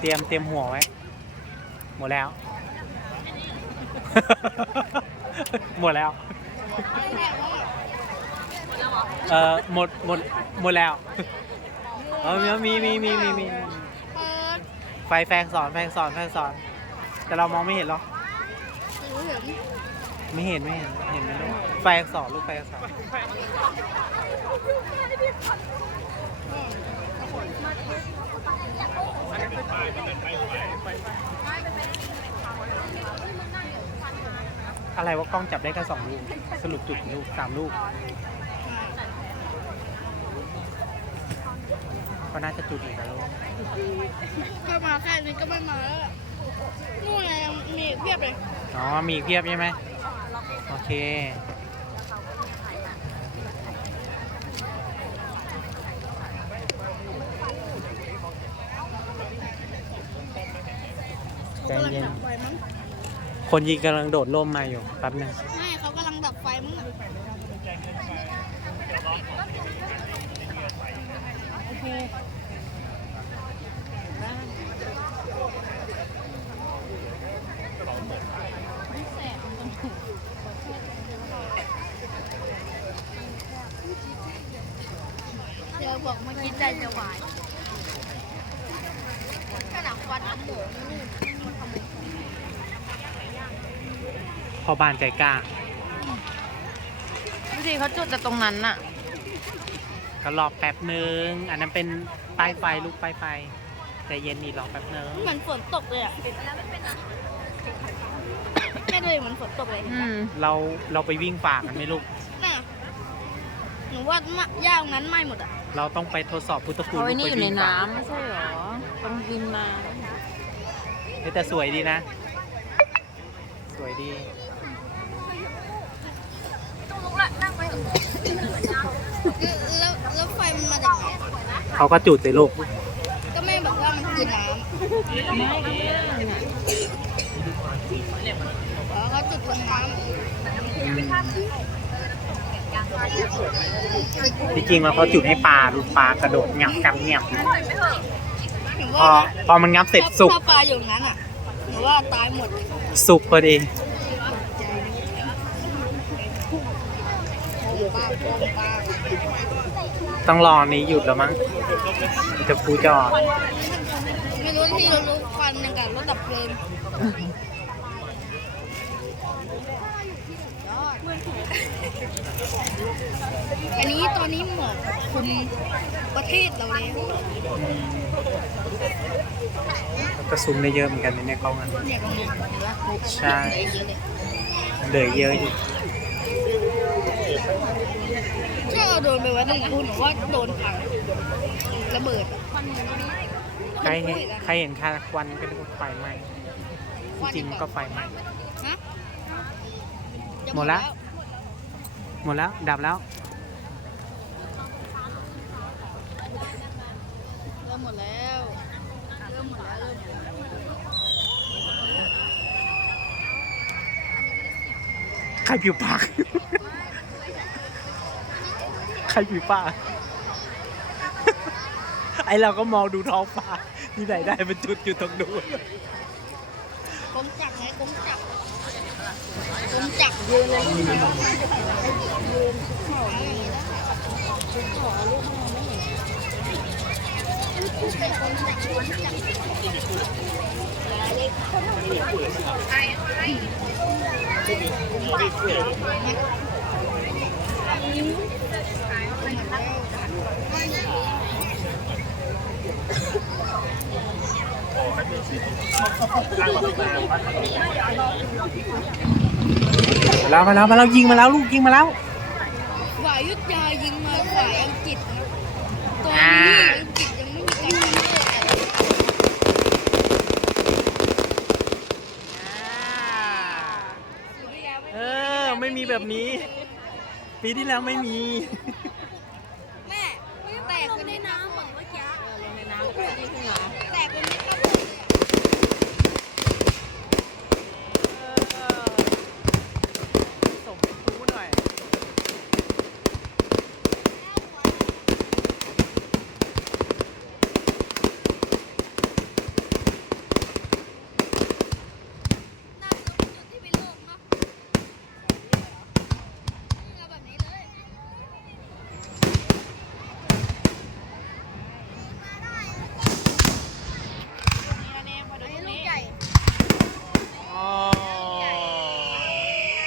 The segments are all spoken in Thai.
เตรียมเตรียมหัวไว้ หมดแล้ว หมดแล้วเออหมดหมดหมดแล้วเออมีมีมีมีมีมีเปิดไฟแฟงสอนแฟงสอนแฟงสอน แต่เรามองไม่เห็นหรอกรู้เห็นไม่เห็นไม่เห็นเห็นไหมลูกไฟสอนลูกไฟสอน อะไรว่ากล้องจับได้แค่สองลูก สรุปจุดกี่ลูกสามลูกก็น่าจะจุดอีกนะลูกก็มาแค่นี้ก็ไม่มาแล้วล่ะนู่นไงยังมีเพียบเลย อ๋อ มีเพียบใช่ไหม โอเค ใจเย็นดับไฟมั้งคนยิงกำลังโดดร่มมาอยู่แป๊บหนึงไม่เขากำลังดับไฟมั้งน่ะโอเคเดี๋ยวบอกเมื่อกี้ใจจะวายขนาดควันน้ำหมูนี่ พอบ้านใจกล้าดูสิเขาจุดแต่ตรงนั้นน่ะก็รอแป๊บหนึง อันนั้นเป็นป้ายไฟลูกป้ายไฟใจเย็นนี่รอแป๊บหนึงเหมือนฝนตกเลยอะแม่ดูดิเหมือนฝนตกเลยอืมเราเราไปวิ่งฝ่ากันไหมลูก น่ะหนูว่าย่าตรงนั้นไหม้หมดอะเราต้องไปทดสอบพุทธคุณเขาไอ้ลูกนี่ไปอยู่ในวิ่งฝ่าน้ำไม่ใช่เหรอต้องบินมา เฮ้ยแต่สวยดีนะ สวยดี แล้วแล้วไฟมันมาจากไหนอะเขาก็จุดเลยลูกก็แม่บอกว่ามันคือน้ำอ๋อเขาจุดบนน้ที่จริงแล้วเขาจุดให้ปลาลูกปลากระโดดงับงับงับำหนูพอว่าพอมันงับเสร็จสุกถ้าปลาอยู่นั้นอะหนูว่าตายหมด สุกพอดี ปลาปลาปลา ต้องรอนี้หยุดแล้วมั้งจะพูจอดไม่รู้ที่เรารู้ควันในการรถดับเพลิงอันนี้ตอนนี้หมอกคลุมประเทศเราแล้วก็ซูมได้เยอะเหมือนกันในกล้องอันเนี่ยตรงเนี้ยเห็นปะใช่เหลือเยอะเลยเหลือเยอะอยู่ ถ้าเอา โดนไปไว้ตรงนู้นหนูว่าโดนพังระเบิดใครเห็นใครเห็นคาควันก็นึกว่าไฟไหม้จริงๆก็ไฟไหม้ฮะจะหมดละหมดแล้ว ดับแล้วเริ่มหมดแล้วเริ่มหมดแล้วเริ่มหมดแล้วใครผิวปากใครผิวปาไอเราก็มองดูท้องฟ้าที่ไหนได้เป็นจุดอยู่ตรงนู้นกงจักรไงกงจักรกงจักรยืนเลยยืนมาแล้วมาแล้วมาแล้วยิงมาแล้วลูกยิงมาแล้วฝ่ายยุทธยายิงมาฝ่ายอังกฤษนะตอนอ่านี้อังกฤษยังไม่มีการยิงเลยเออไม่มีแบบนี้ ปีที่แล้วไม่มี แม่แตกไปในน้ำเหมือนเมื่อกี้ ลงในน้ำแล้วก็นี่ขึ้นมา แตกเป็นเม็ดข้าวโพดเลยอะ ส่งเป็นคูหน่อย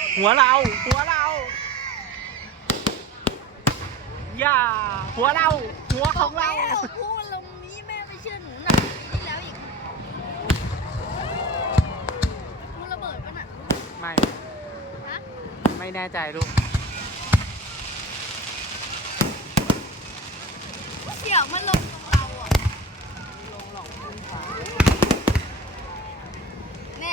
เหัวเรา หัวเราอย่าหัวเรา หัวของเราแล้วพูดลงนี้แม่ไม่เชื่อหนูหนักที่แล้วอีกพูดระเบิดปะน่ะไม่ ฮะไม่แน่ใจลูก เสี่ยวมันลงตรงเราอะ ลงหลอกขึ้นฟ้า แม่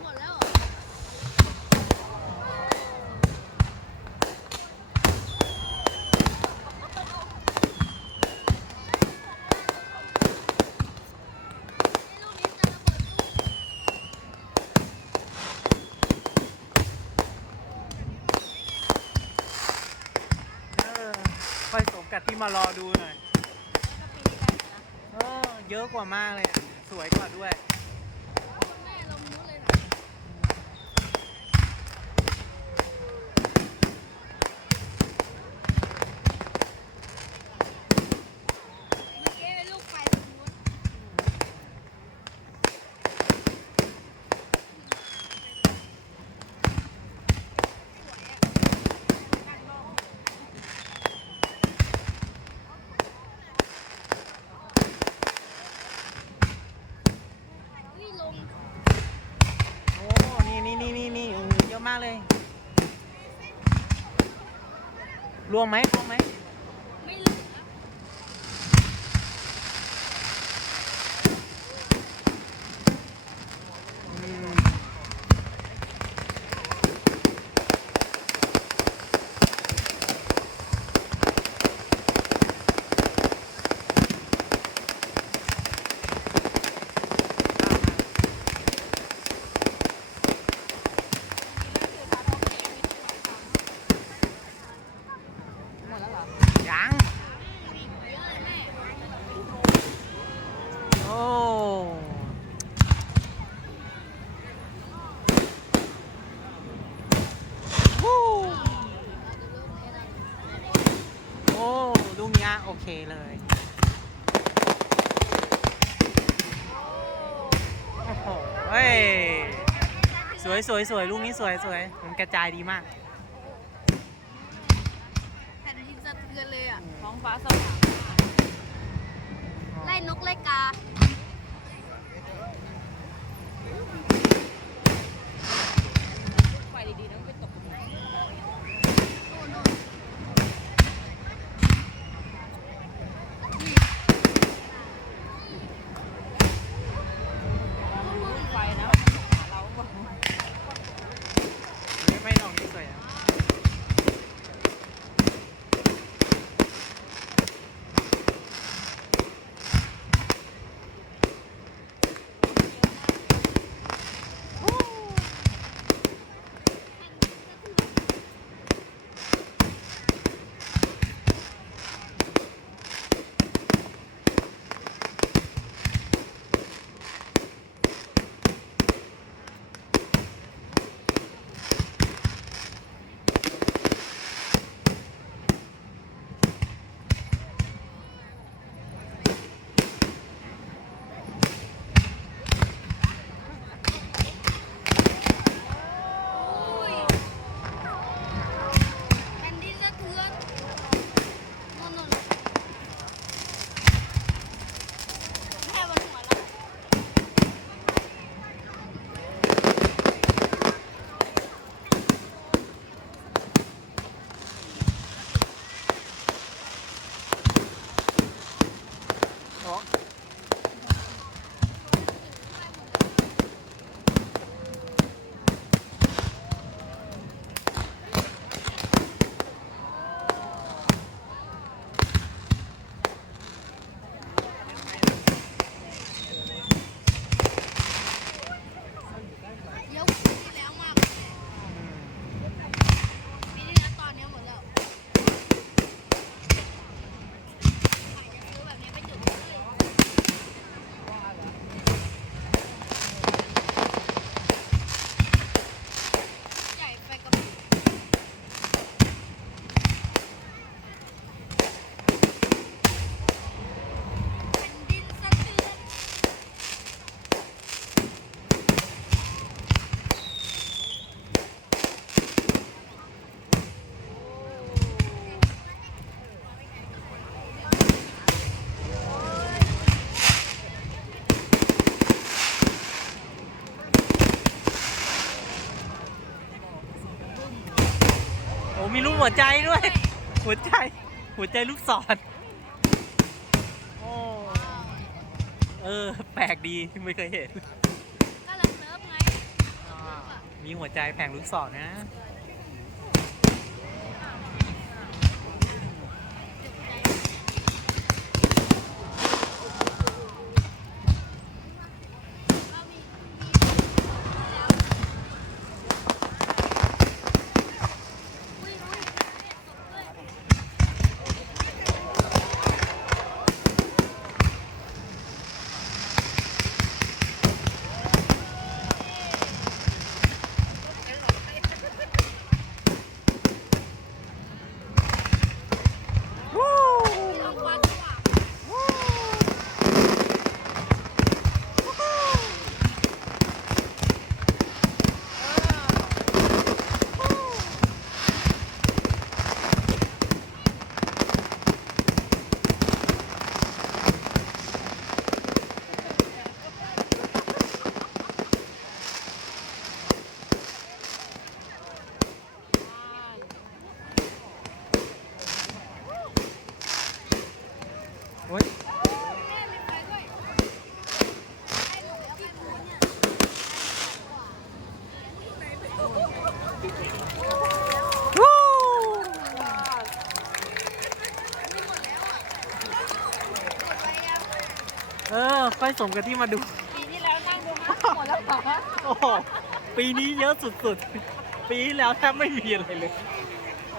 หมดแล้วเหรอ ลูกนี้จะระเบิดลูก เออค่อยสม กับที่มารอดูหน่อยก็ปีกันนะเออเยอะกว่ามากเลยอะสวยกว่าด้วย แม่ลงนู้นเลยนะเมื่อกี้เป็นลูกไฟตรงนู้นสวยอะด้านนอกนี่ลง โอ้ นี่นี่นี่นี่นี่โอ้โหเยอะ มากเลยรวมไหมรวมไหมเหลือ อืม หมดแล้วเหรอ ยัง มีเยอะเลยแม่ โอ้วู้โอ้ลูก เนี้ยโอเคเลยโอ้โหเฮ้ยสวยสวยสวยลูกนี้สวยสวยมันกระจายดีมากแผ่นดินสะเทือนเลยอะท้องฟ้าสว่างไล่นกไล่กา หัวใจด้วย หัวใจ หัวใจลูกศรโอ้เออ แปลกดีไม่เคยเห็น ก็เลยเซิร์ฟไง มีหัวใจแผงลูกศรนะ มกับที่มาดู ปีที่แล้วนั่งดูมาหมดแล้วเหรอ โอ้โหปีนี้เยอะสุดๆ ปีที่แล้วแทบไม่มีอะไรเลย